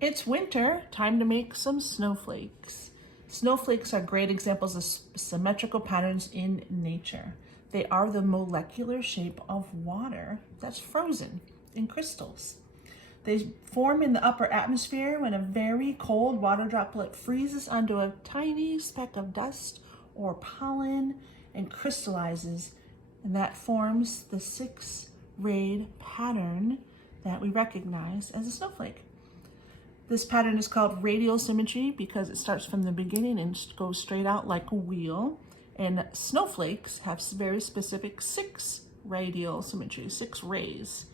It's winter, time to make some snowflakes. Snowflakes are great examples of symmetrical patterns in nature. They are the molecular shape of water that's frozen in crystals. They form in the upper atmosphere when a very cold water droplet freezes onto a tiny speck of dust or pollen and crystallizes, and that forms the six-rayed pattern that we recognize as a snowflake. This pattern is called radial symmetry because it starts from the beginning and goes straight out like a wheel. And snowflakes have very specific six radial symmetry, 6 rays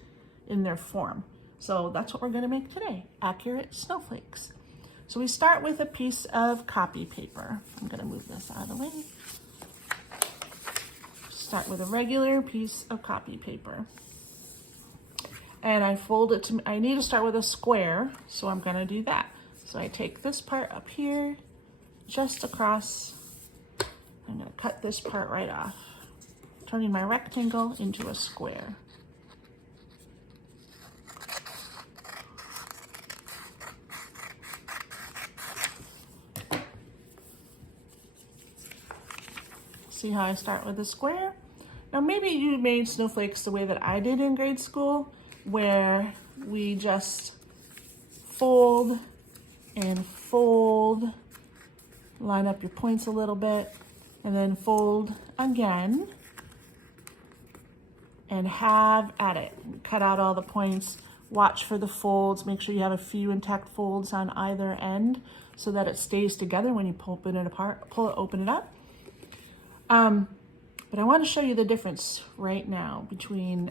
in their form. So that's what we're going to make today, accurate snowflakes. So we start with a piece of copy paper. I'm going to move this out of the way. Start with a regular piece of copy paper. And I fold it to, I need to start with a square, so I'm gonna do that. So I take this part up here, just across, I'm gonna cut this part right off, turning my rectangle into a square. See how I start with a square? Now maybe you made snowflakes the way that I did in grade school, where we just fold and fold, line up your points a little bit, and then fold again and have at it. Cut out all the points, watch for the folds, make sure you have a few intact folds on either end so that it stays together when you open it up. But I want to show you the difference right now between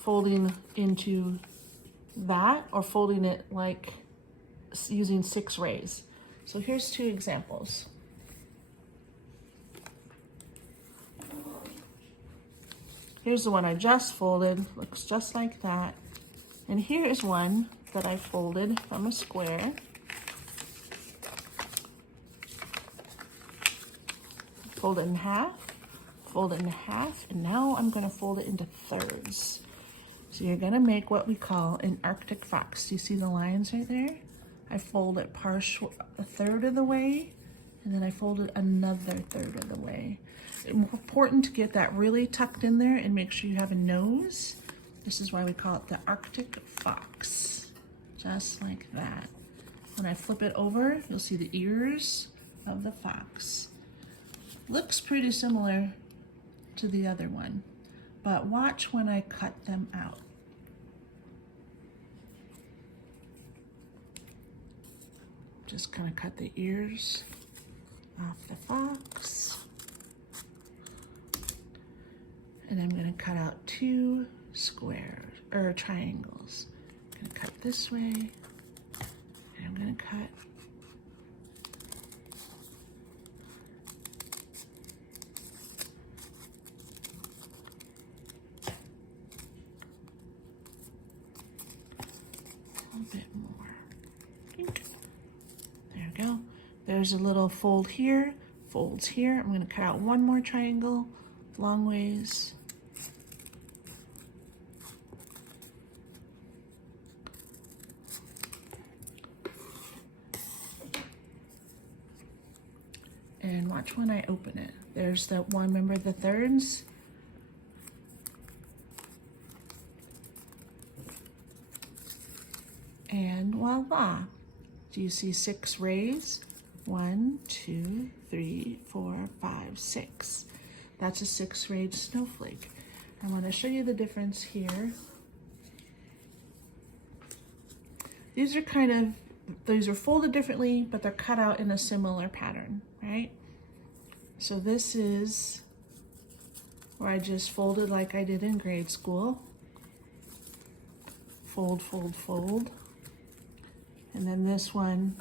folding into that or folding it like using 6 rays. So here's 2 examples. Here's the one I just folded, looks just like that. And here is one that I folded from a square. Fold it in half, fold it in half, and now I'm gonna fold it into thirds. So you're gonna make what we call an Arctic fox. Do you see the lines right there? I fold it a third of the way, and then I fold it another third of the way. It's important to get that really tucked in there and make sure you have a nose. This is why we call it the Arctic fox, just like that. When I flip it over, you'll see the ears of the fox. Looks pretty similar to the other one, but watch when I cut them out. Just kind of cut the ears off the fox. And I'm going to cut out 2 squares or triangles. I'm going to cut this way, and I'm going to cut a bit more. There we go. There's a little fold here, folds here. I'm going to cut out 1 more triangle, long ways. And watch when I open it. There's the one, remember the thirds? And voila. Do you see 6 rays? 1, 2, 3, 4, 5, 6. That's a 6-rayed snowflake. I want to show you the difference here. These are folded differently, but they're cut out in a similar pattern, right? So this is where I just folded like I did in grade school. Fold, fold, fold. And then this one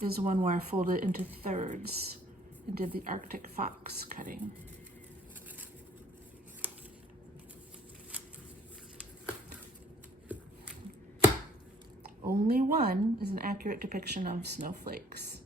is the one where I folded it into thirds and did the Arctic fox cutting. Only one is an accurate depiction of snowflakes.